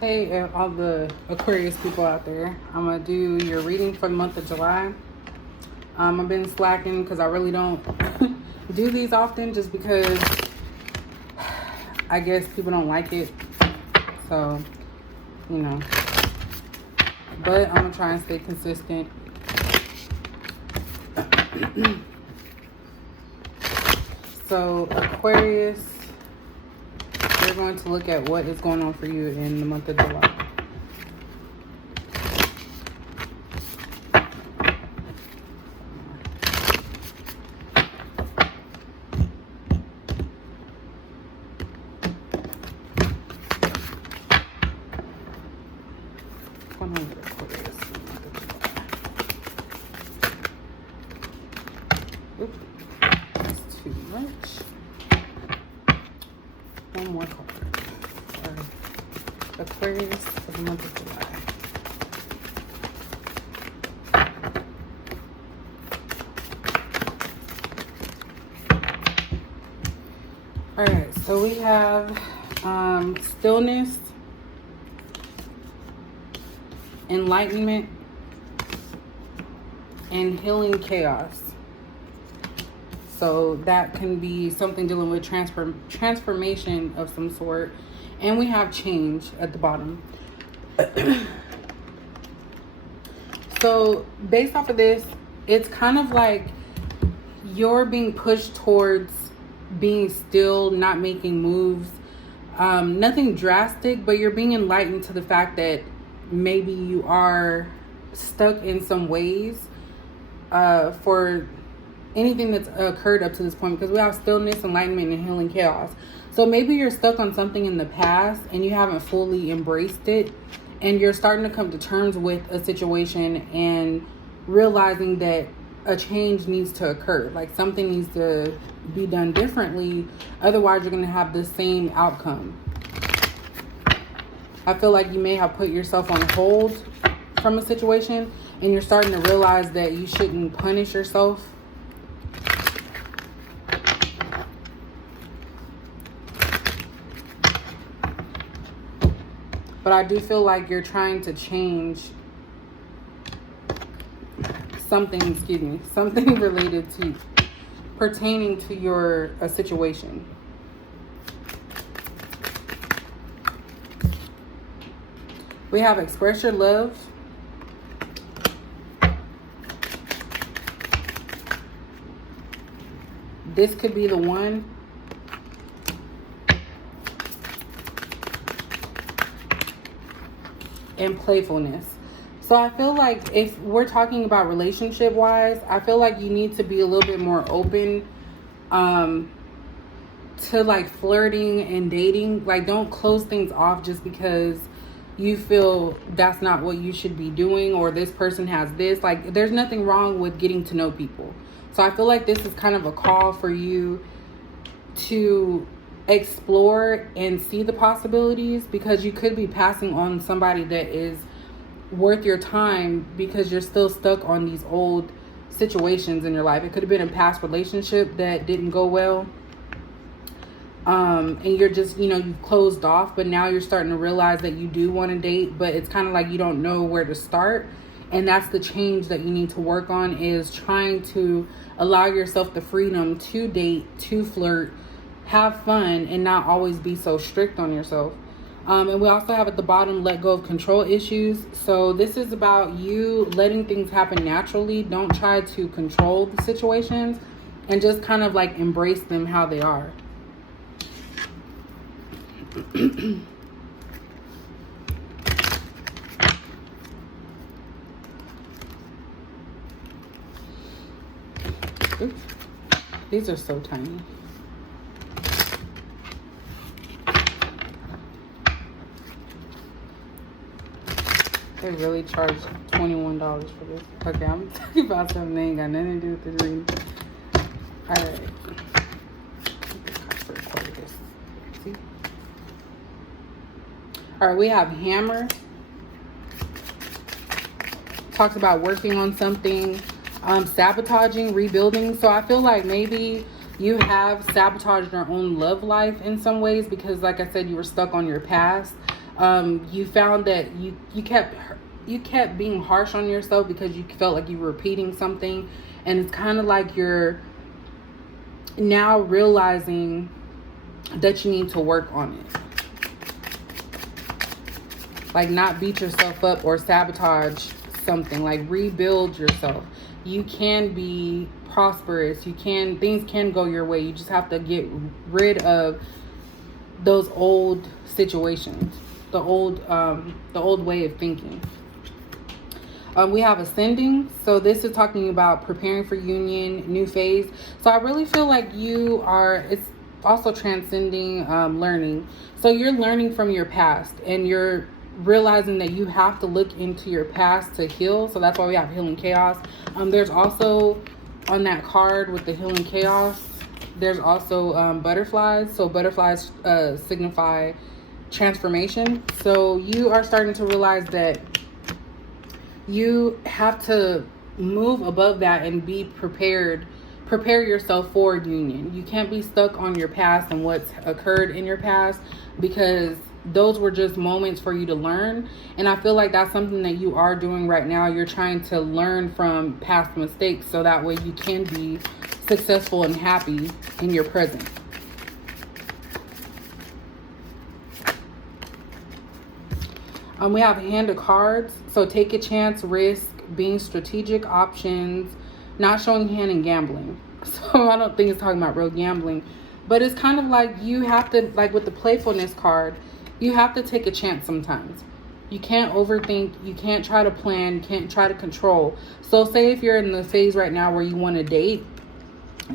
Hey, all the Aquarius people out there. I'm going to do your reading for the month of July. I've been slacking because I really don't do these often just because I guess people don't like it. So, you know. But I'm going to try and stay consistent. So, Aquarius, we're going to look at what is going on for you in the month of July. Oops, that's too much. One more card. Aquarius for the month of July. Alright, so we have stillness, enlightenment, and healing chaos. So that can be something dealing with transformation of some sort. And we have change at the bottom. So based off of this, it's kind of like you're being pushed towards being still, not making moves. Nothing drastic, but you're being enlightened to the fact that maybe you are stuck in some ways for anything that's occurred up to this point, because we have stillness, enlightenment, and healing chaos. So maybe you're stuck on something in the past and you haven't fully embraced it, and you're starting to come to terms with a situation and realizing that a change needs to occur, like something needs to be done differently, otherwise you're going to have the same outcome. I feel like you may have put yourself on hold from a situation and you're starting to realize that you shouldn't punish yourself. But I do feel like you're trying to change something related to, pertaining to your situation. We have express your love. This could be the one. And playfulness. So I feel like if we're talking about relationship wise, I feel like you need to be a little bit more open to like flirting and dating. Like, don't close things off just because you feel that's not what you should be doing, or this person has this. Like, there's nothing wrong with getting to know people. So I feel like this is kind of a call for you to explore and see the possibilities, because you could be passing on somebody that is worth your time because you're still stuck on these old situations in your life. It could have been a past relationship that didn't go well, and you're just, you've closed off, but now you're starting to realize that you do want to date, but it's kind of like you don't know where to start. And that's the change that you need to work on, is trying to allow yourself the freedom to date, to flirt, have fun, and not always be so strict on yourself. And we also have at the bottom, let go of control issues. So this is about you letting things happen naturally. Don't try to control the situations, and just kind of like embrace them how they are. Oops. These are so tiny. They really charged $21 for this. Okay, I'm talking about something that ain't got nothing to do with this reading. Alright. See? Alright, we have hammer. Talks about working on something. Sabotaging, rebuilding. So I feel like maybe you have sabotaged your own love life in some ways, because like I said, you were stuck on your past. You found that you kept being harsh on yourself because you felt like you were repeating something, and it's kind of like you're now realizing that you need to work on it. Like, not beat yourself up or sabotage something. Like, rebuild yourself. You can be prosperous. Things can go your way. You just have to get rid of those old situations, the old way of thinking. We have ascending. So this is talking about preparing for union, new phase. So I really feel like it's also transcending learning. So you're learning from your past, and you're realizing that you have to look into your past to heal. So that's why we have healing chaos. There's also on that card with the healing chaos, there's also butterflies. So butterflies signify transformation. So you are starting to realize that you have to move above that and be prepared. Prepare yourself for union. You can't be stuck on your past and what's occurred in your past, because those were just moments for you to learn. And I feel like that's something that you are doing right now. You're trying to learn from past mistakes so that way you can be successful and happy in your present. We have a hand of cards. So take a chance, risk, being strategic, options, not showing hand, and gambling. So I don't think it's talking about real gambling, but it's kind of like you have to, like with the playfulness card, you have to take a chance sometimes. You can't overthink. You can't try to plan. You can't try to control. So say if you're in the phase right now where you want to date,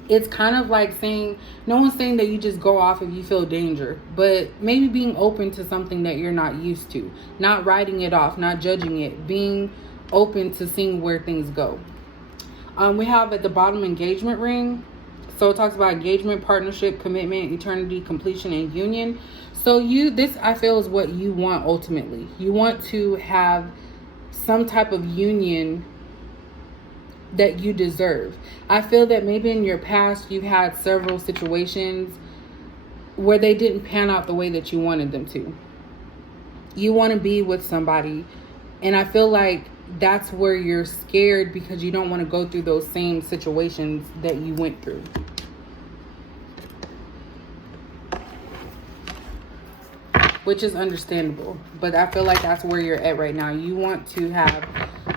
it's kind of like saying, no one's saying that you just go off if you feel danger, but maybe being open to something that you're not used to, not writing it off, not judging it, being open to seeing where things go. We have at the bottom engagement ring. So it talks about engagement, partnership, commitment, eternity, completion, and union. So this I feel is what you want ultimately. You want to have some type of union that you deserve. I feel that maybe in your past you've had several situations where they didn't pan out the way that you wanted them to. You want to be with somebody, and I feel like that's where you're scared because you don't want to go through those same situations that you went through. Which is understandable, but I feel like that's where you're at right now. You want to have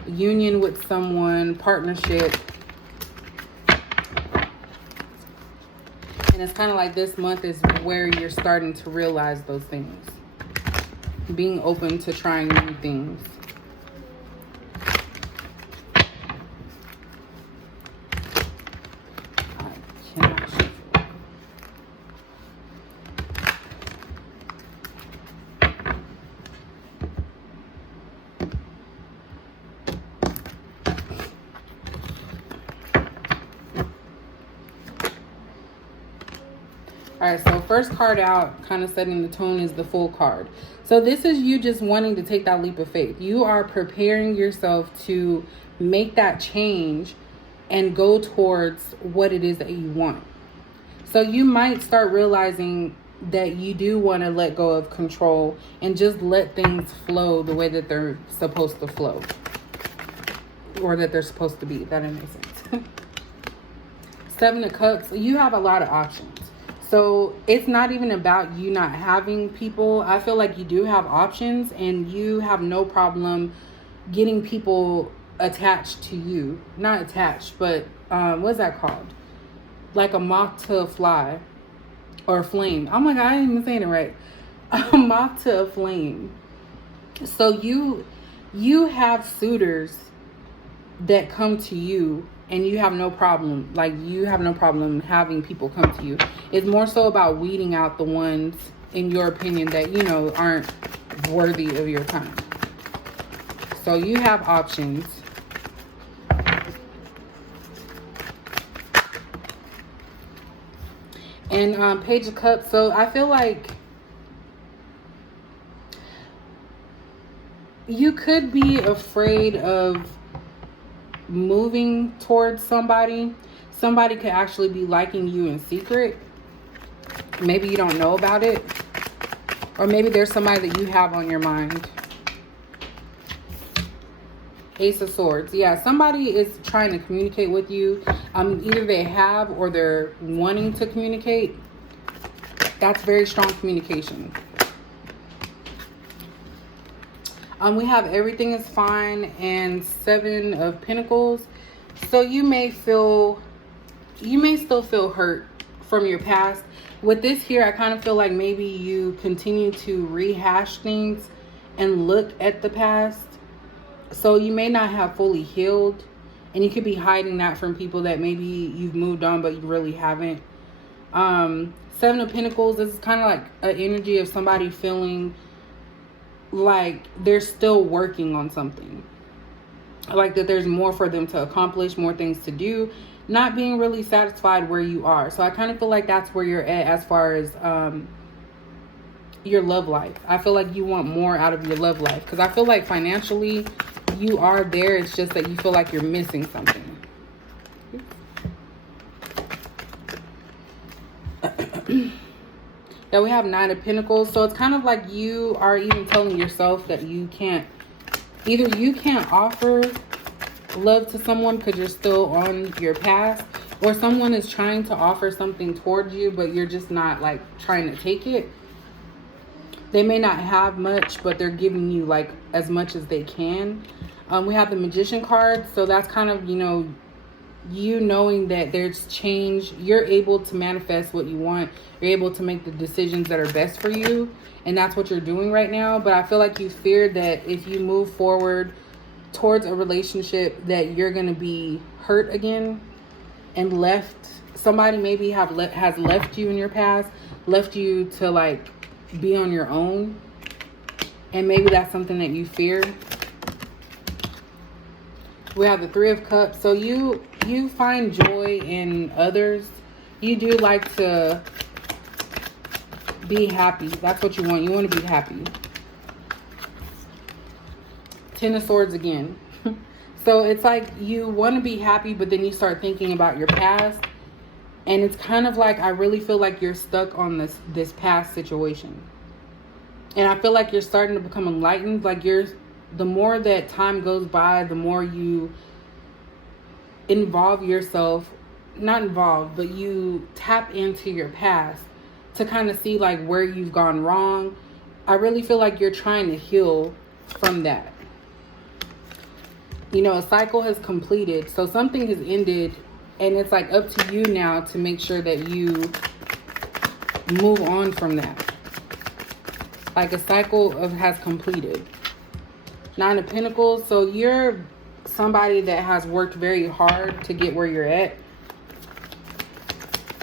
union with someone, partnership. And it's kind of like this month is where you're starting to realize those things. Being open to trying new things. All right, so first card out, kind of setting the tone, is the Fool card. So this is you just wanting to take that leap of faith. You are preparing yourself to make that change and go towards what it is that you want. So you might start realizing that you do want to let go of control and just let things flow the way that they're supposed to flow. Or that they're supposed to be. That doesn't make sense. Seven of Cups, you have a lot of options. So it's not even about you not having people. I feel like you do have options, and you have no problem getting people attached to you. Not attached, but what's that called? Like a moth to a fly or a flame. Oh my God, I ain't even saying it right. A moth to a flame. So you have suitors that come to you, and you have no problem. Like, you have no problem having people come to you. It's more so about weeding out the ones, in your opinion, that, you know, aren't worthy of your time. So you have options. And Page of Cups. So I feel like you could be afraid of moving towards somebody. Somebody could actually be liking you in secret. Maybe you don't know about it. Or maybe there's somebody that you have on your mind. Ace of Swords. Yeah, somebody is trying to communicate with you. Either they have or they're wanting to communicate. That's very strong communication. We have everything is fine and 7 of Pentacles. So you may still feel hurt from your past. With this here, I kind of feel like maybe you continue to rehash things and look at the past. So you may not have fully healed, and you could be hiding that from people that maybe you've moved on, but you really haven't. 7 of Pentacles, this is kind of like an energy of somebody feeling like they're still working on something. Like that there's more for them to accomplish, more things to do, not being really satisfied where you are. So I kind of feel like that's where you're at as far as your love life. I feel like you want more out of your love life, because I feel like financially you are there. It's just that you feel like you're missing something. Yeah, we have 9 of Pentacles. So it's kind of like you are even telling yourself that you can't offer love to someone because you're still on your past, or someone is trying to offer something towards you, but you're just not like trying to take it. They may not have much, but they're giving you like as much as they can. We have the Magician card. So that's kind of, you knowing that there's change. You're able to manifest what you want. You're able to make the decisions that are best for you. And that's what you're doing right now. But I feel like you fear that if you move forward towards a relationship that you're going to be hurt again and left. Somebody maybe has left you in your past, left you to like be on your own. And maybe that's something that you fear. We have the 3 of Cups. So you find joy in others. You do like to be happy. That's what you want. You want to be happy. 10 of Swords again. So it's like you want to be happy, but then you start thinking about your past. And it's kind of like, I really feel like you're stuck on this past situation. And I feel like you're starting to become enlightened. Like the more that time goes by, the more you involve yourself, not involve, but you tap into your past to kind of see like where you've gone wrong. I really feel like you're trying to heal from that. A cycle has completed. So something has ended, and it's like up to you now to make sure that you move on from that. Like a cycle has completed. 9 of Pentacles. So you're somebody that has worked very hard to get where you're at.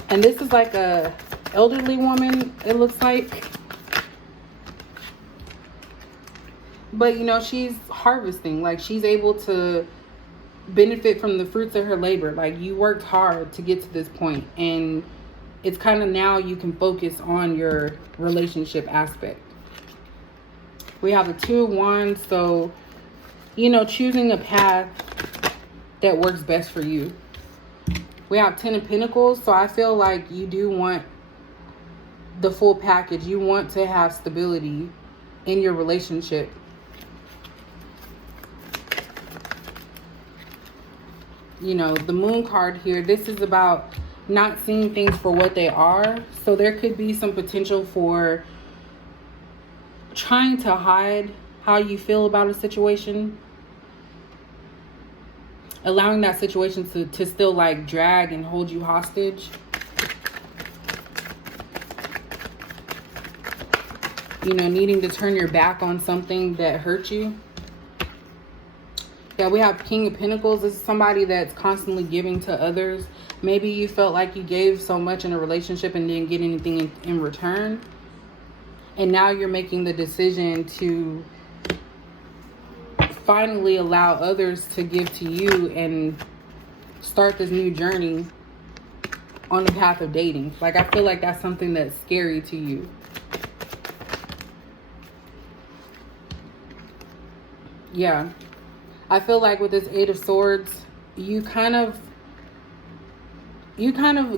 And this is like a elderly woman, it looks like. But she's harvesting. Like she's able to benefit from the fruits of her labor. Like you worked hard to get to this point, and it's kind of now you can focus on your relationship aspect. We have the 2 of Wands. So choosing a path that works best for you. We have 10 of Pentacles. So I feel like you do want the full package. You want to have stability in your relationship. The Moon card here, this is about not seeing things for what they are. So there could be some potential for trying to hide how you feel about a situation. Allowing that situation to still like drag and hold you hostage. Needing to turn your back on something that hurt you. Yeah, we have King of Pentacles. This is somebody that's constantly giving to others. Maybe you felt like you gave so much in a relationship and didn't get anything in return. And now you're making the decision to finally allow others to give to you and start this new journey on the path of dating. Like I feel like that's something that's scary to you. Yeah. I feel like with this 8 of Swords, you kind of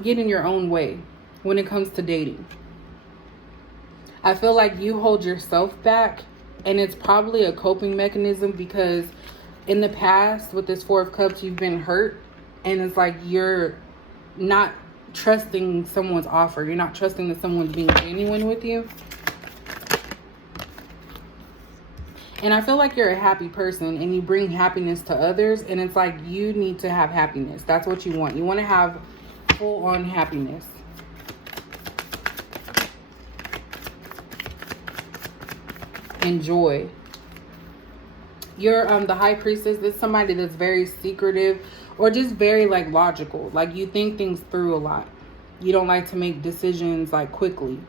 get in your own way when it comes to dating. I feel like you hold yourself back, and it's probably a coping mechanism because in the past with this Four of Cups, you've been hurt, and it's like you're not trusting someone's offer. You're not trusting that someone's being genuine with you. And I feel like you're a happy person and you bring happiness to others, and it's like you need to have happiness. That's what you want. You want to have full on happiness. Enjoy. You're the High Priestess. This is somebody that's very secretive or just very like logical. Like you think things through a lot. You don't like to make decisions like quickly.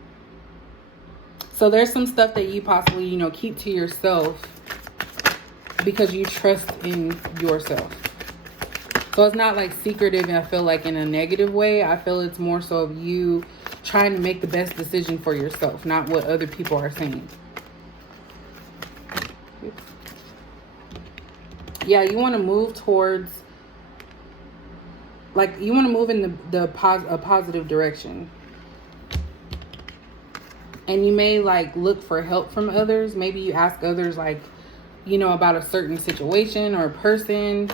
So there's some stuff that you possibly, keep to yourself because you trust in yourself. So it's not like secretive, and I feel like in a negative way. I feel it's more so of you trying to make the best decision for yourself, not what other people are saying. Yeah, you want to move towards, like, you want to move in a positive direction. And you may like look for help from others. Maybe you ask others like, about a certain situation or a person.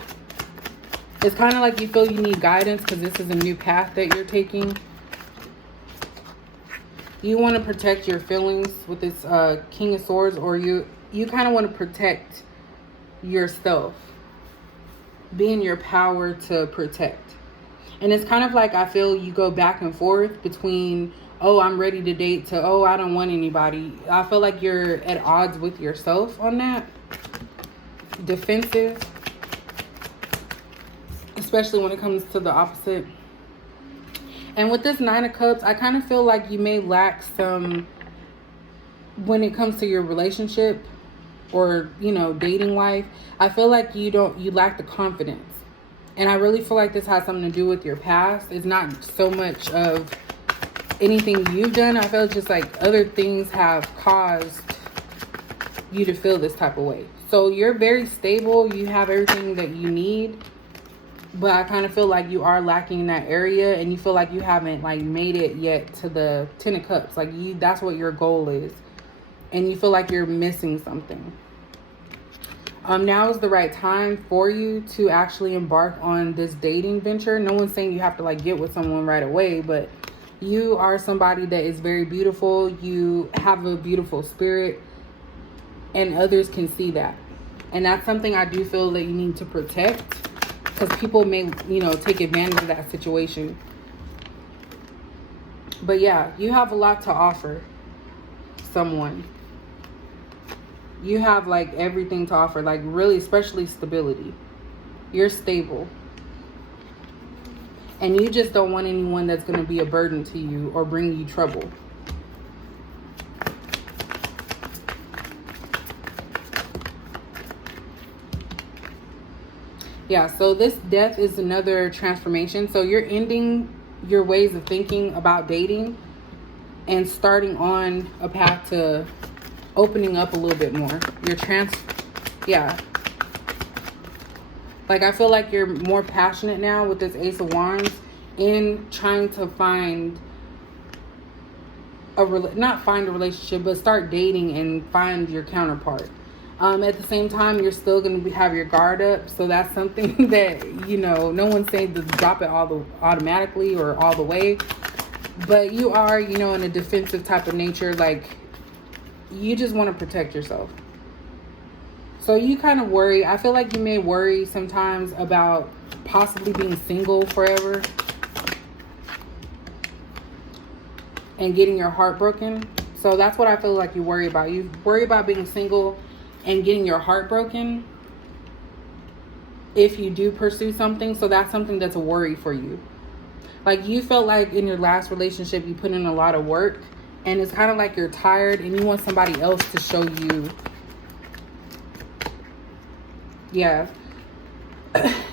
It's kind of like you feel you need guidance because this is a new path that you're taking. You want to protect your feelings with this King of Swords, or you kind of want to protect yourself. Be in your power to protect. And it's kind of like I feel you go back and forth between, oh, I'm ready to date, to, oh, I don't want anybody. I feel like you're at odds with yourself on that. Defensive. Especially when it comes to the opposite. And with this Nine of Cups, I kind of feel like you may lack some, when it comes to your relationship or, dating life. I feel like you lack the confidence. And I really feel like this has something to do with your past. It's not so much of anything you've done. I feel it's just like other things have caused you to feel this type of way. So you're very stable. You have everything that you need. But I kind of feel like you are lacking in that area, and you feel like you haven't like made it yet to the 10 of Cups. Like that's what your goal is. And you feel like you're missing something. Now is the right time for you to actually embark on this dating venture. No one's saying you have to like get with someone right away, but you are somebody that is very beautiful. You have a beautiful spirit, and others can see that. And that's something I do feel that you need to protect, because people may, take advantage of that situation. But yeah, you have a lot to offer someone. You have like everything to offer, like really, especially stability. You're stable. And you just don't want anyone that's going to be a burden to you or bring you trouble. Yeah, so this Death is another transformation. So you're ending your ways of thinking about dating and starting on a path to opening up a little bit more. Yeah. Like I feel like you're more passionate now with this Ace of Wands in trying to find not find a relationship, but start dating and find your counterpart. At the same time, you're still going to have your guard up. So that's something that, no one's saying to drop it automatically or all the way. But you are, in a defensive type of nature. Like, you just want to protect yourself. So you kind of worry. I feel like you may worry sometimes about possibly being single forever and getting your heart broken. So that's what I feel like you worry about. You worry about being single and getting your heart broken if you do pursue something. So that's something that's a worry for you. Like you felt like in your last relationship, you put in a lot of work, and it's kind of like you're tired and you want somebody else to show you. Yeah.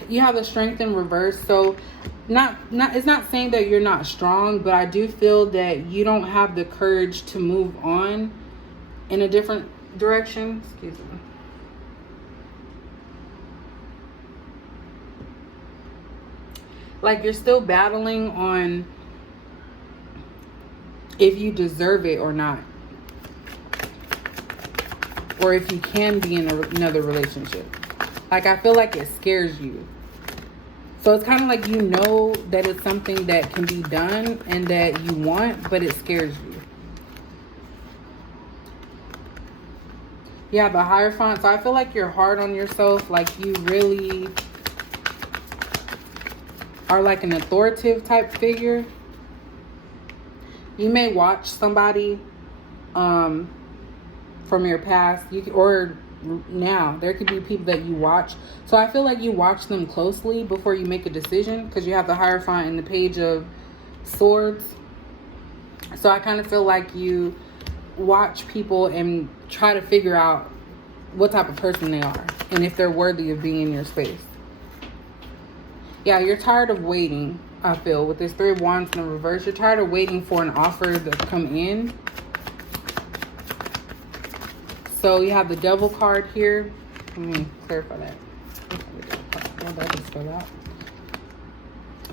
You have the Strength in reverse. So it's not saying that you're not strong, but I do feel that you don't have the courage to move on in a different direction. Excuse me. Like you're still battling on if you deserve it or not. or if you can be in another relationship. Like, I feel like it scares you. So it's kind of like, you know that it's something that can be done and that you want, but it scares you. Yeah, the Hierophant. So I feel like you're hard on yourself. Like, you really are like an authoritative type figure. You may watch somebody from your past, or now. There could be people that you watch. So I feel like you watch them closely before you make a decision, because you have the Hierophant and the Page of Swords. So I kind of feel like you watch people and try to figure out what type of person they are and if they're worthy of being in your space. Yeah, you're tired of waiting, I feel. With this Three of Wands in the reverse, you're tired of waiting for an offer to come in. So you have the Devil card here. Let me clarify that. What did I just spell out?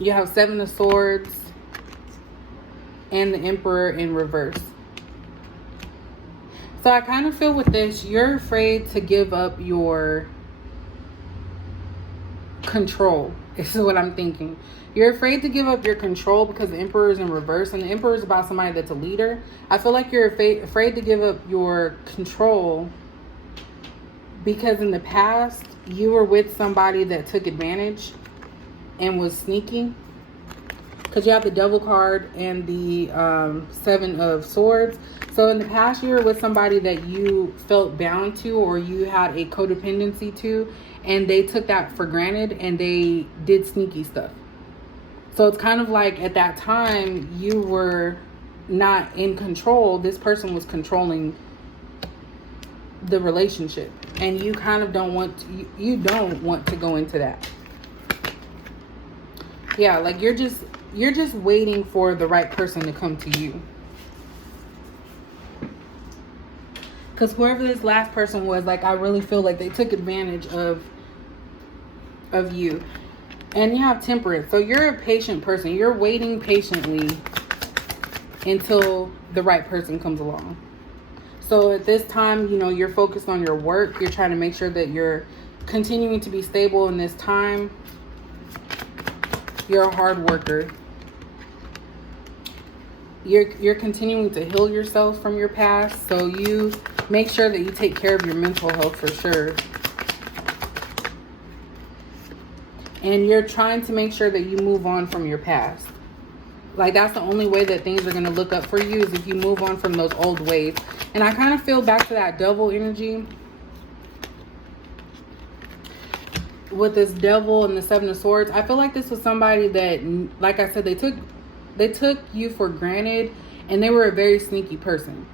You have Seven of Swords and the Emperor in reverse. So I kind of feel with this, you're afraid to give up your control. This is what I'm thinking. You're afraid to give up your control because the Emperor is in reverse, and the Emperor is about somebody that's a leader. I feel like you're afraid to give up your control because in the past you were with somebody that took advantage and was sneaky. Because you have the Devil card and the Seven of Swords. So in the past, you were with somebody that you felt bound to, or you had a codependency to, and they took that for granted and they did sneaky stuff. So it's kind of like at that time, you were not in control. This person was controlling the relationship, and you kind of don't want to, you don't want to go into that. Yeah, like you're just waiting for the right person to come to you. Because whoever this last person was, like, I really feel like they took advantage of you. And you have Temperance. So you're a patient person. You're waiting patiently until the right person comes along. So at this time, you know, you're focused on your work. You're trying to make sure that you're continuing to be stable in this time. You're a hard worker. You're continuing to heal yourself from your past. So you make sure that you take care of your mental health for sure. And you're trying to make sure that you move on from your past. Like, that's the only way that things are going to look up for you, is if you move on from those old ways. And I kind of feel back to that Devil energy. With this Devil and the Seven of Swords, I feel like this was somebody that, like I said, they took you for granted, and they were a very sneaky person.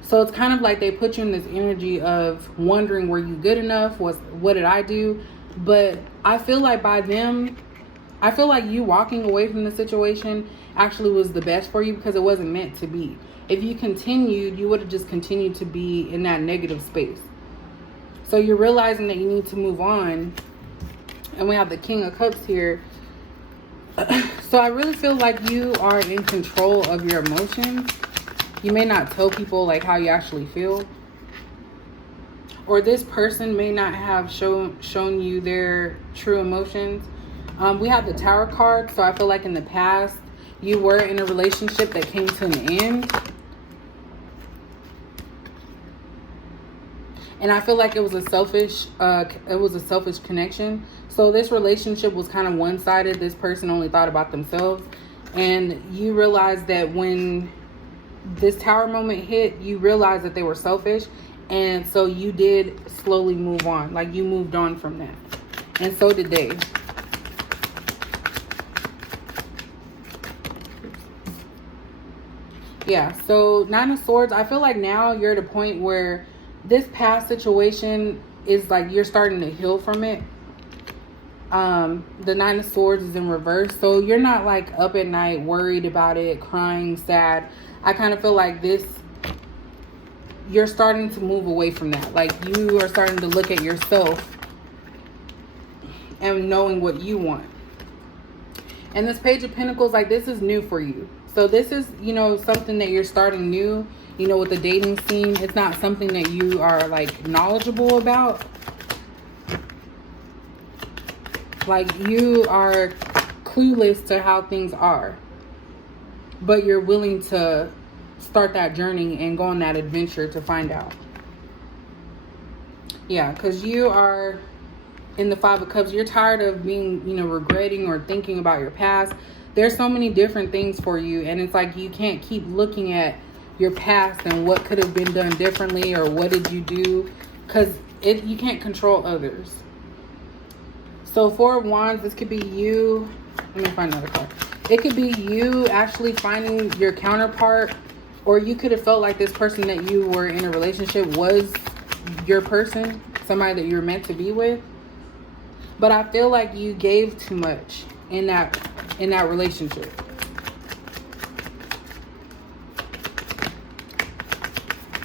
So it's kind of like they put you in this energy of wondering, were you good enough? What did I do? But I feel like I feel like you walking away from the situation actually was the best for you, because it wasn't meant to be. If you continued, you would have just continued to be in that negative space. So you're realizing that you need to move on. And we have the King of Cups here. So I really feel like you are in control of your emotions. You may not tell people like how you actually feel. Or this person may not have shown you their true emotions. We have the Tower card. So I feel like in the past, you were in a relationship that came to an end. And I feel like it was a selfish connection. So this relationship was kind of one-sided. This person only thought about themselves. And you realized that when this Tower moment hit, you realized that they were selfish. And so you did slowly move on. Like, you moved on from that. And so did they. Yeah, so Nine of Swords, I feel like now you're at a point where this past situation is like you're starting to heal from it. The Nine of Swords is in reverse. So you're not like up at night worried about it, crying, sad. I kind of feel like you're starting to move away from that. Like, you are starting to look at yourself and knowing what you want. And this Page of Pentacles, like, this is new for you. So this is, you know, something that you're starting new. with the dating scene, it's not something that you are like knowledgeable about. Like, you are clueless to how things are, but you're willing to start that journey and go on that adventure to find out. Yeah, because you are in the Five of Cups. You're tired of being, regretting or thinking about your past. There's so many different things for you, and it's like you can't keep looking at your past and what could have been done differently or what did you do, because you can't control others. So Four of Wands, this could be you. Let me find another card. It could be you actually finding your counterpart, or you could have felt like this person that you were in a relationship was your person, somebody that you're meant to be with. But I feel like you gave too much in that relationship.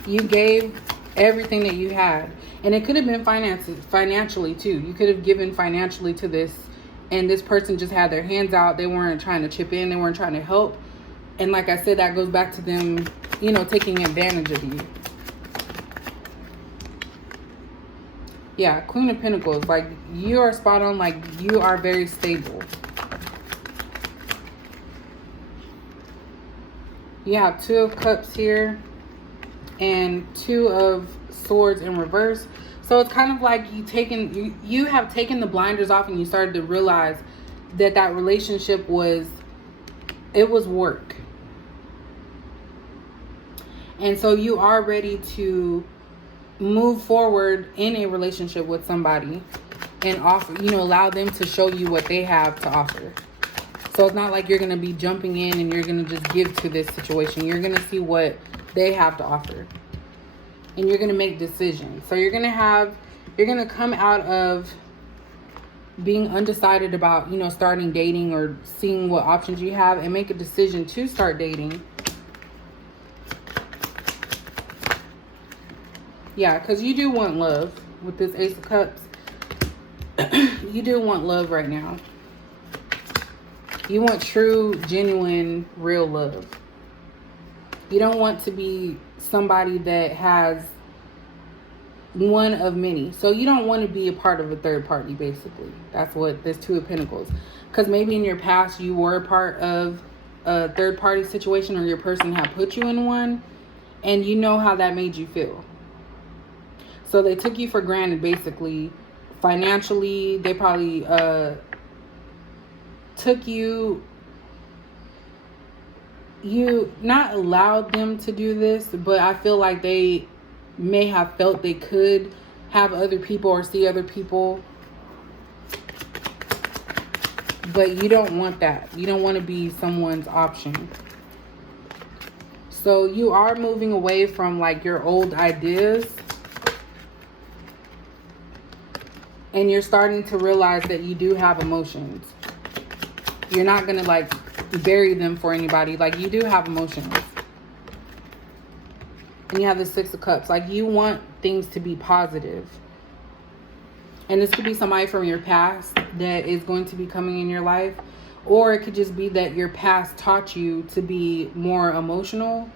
You gave everything that you had. And it could have been financially too. You could have given financially to this, and this person just had their hands out. They weren't trying to chip in. They weren't trying to help. And like I said, that goes back to them, taking advantage of you. Yeah, Queen of Pentacles. Like, you are spot on. Like, you are very stable. You have Two of Cups here and Two of Swords in reverse. So it's kind of like you have taken the blinders off, and you started to realize that relationship was work. And so you are ready to move forward in a relationship with somebody and offer, allow them to show you what they have to offer. So it's not like you're going to be jumping in and you're going to just give to this situation. You're going to see what they have to offer, and you're going to make decisions. So you're going to come out of being undecided about, starting dating or seeing what options you have, and make a decision to start dating. Yeah, because you do want love with this Ace of Cups. You do want love right now. You want true, genuine, real love. You don't want to be somebody that has one of many. So you don't want to be a part of a third party, basically. That's what this Two of Pentacles. Because maybe in your past you were a part of a third party situation, or your person had put you in one, and you know how that made you feel. So they took you for granted, basically. Financially, they probably took you not allowed them to do this, but I feel like they may have felt they could have other people or see other people. But you don't want that. You don't want to be someone's option. So you are moving away from like your old ideas, and you're starting to realize that you do have emotions. You're not going to like bury them for anybody. Like, you do have emotions. And you have the Six of Cups. Like, you want things to be positive. And this could be somebody from your past that is going to be coming in your life. Or it could just be that your past taught you to be more emotional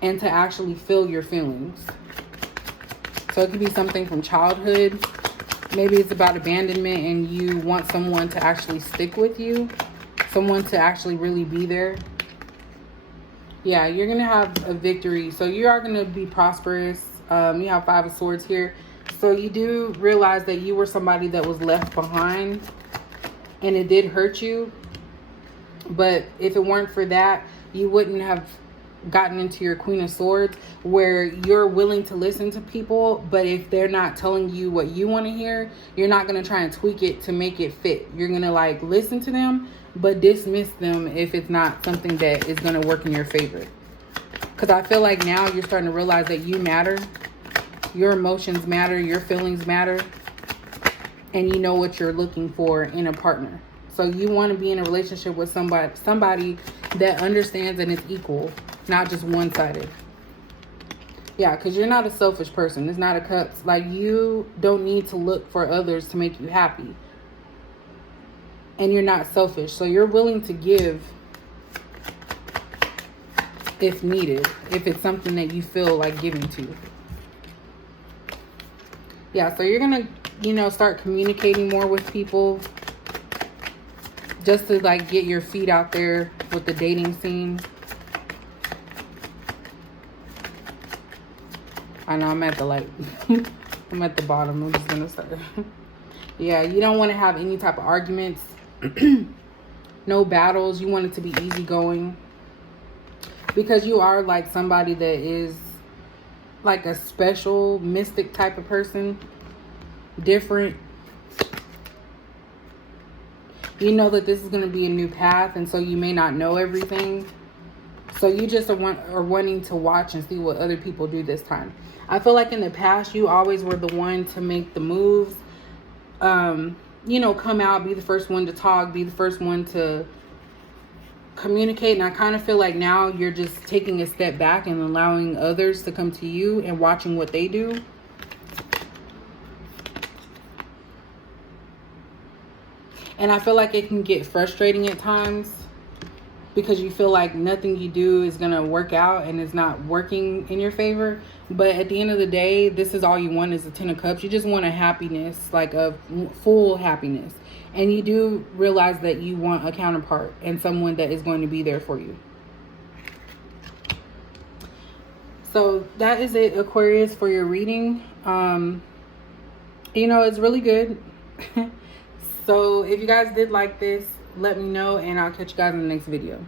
and to actually feel your feelings. So it could be something from childhood. Maybe it's about abandonment and you want someone to actually stick with you. Someone to actually really be there. Yeah, you're going to have a victory. So you are going to be prosperous. You have Five of Swords here. So you do realize that you were somebody that was left behind. And it did hurt you. But if it weren't for that, you wouldn't have gotten into your Queen of Swords, where you're willing to listen to people, but if they're not telling you what you want to hear, you're not going to try and tweak it to make it fit. You're going to like listen to them, but dismiss them if it's not something that is going to work in your favor. Because I feel like now you're starting to realize that you matter. Your emotions matter. Your feelings matter. And you know what you're looking for in a partner. So you want to be in a relationship with somebody that understands and is equal, not just one-sided. Yeah, because you're not a selfish person. It's not a cups. Like, you don't need to look for others to make you happy. And you're not selfish. So you're willing to give if needed, if it's something that you feel like giving to. Yeah, so you're gonna, you know, start communicating more with people just to like get your feet out there with the dating scene. I know I'm at the like I'm at the bottom. I'm just gonna start. Yeah, you don't want to have any type of arguments. No battles. You want it to be easygoing, because you are like somebody that is like a special mystic type of person, different. You know that this is going to be a new path, and so you may not know everything. So you just are wanting to watch and see what other people do this time. I feel like in the past, you always were the one to make the moves. You know, come out, be the first one to talk, be the first one to communicate. And I kind of feel like now you're just taking a step back and allowing others to come to you and watching what they do. And I feel like it can get frustrating at times, because you feel like nothing you do is going to work out and it's not working in your favor. But at the end of the day, this is all you want, is a 10 of Cups. You just want a happiness, like a full happiness. And you do realize that you want a counterpart and someone that is going to be there for you. So that is it, Aquarius, for your reading. You know, it's really good. So if you guys did like this, let me know, and I'll catch you guys in the next video.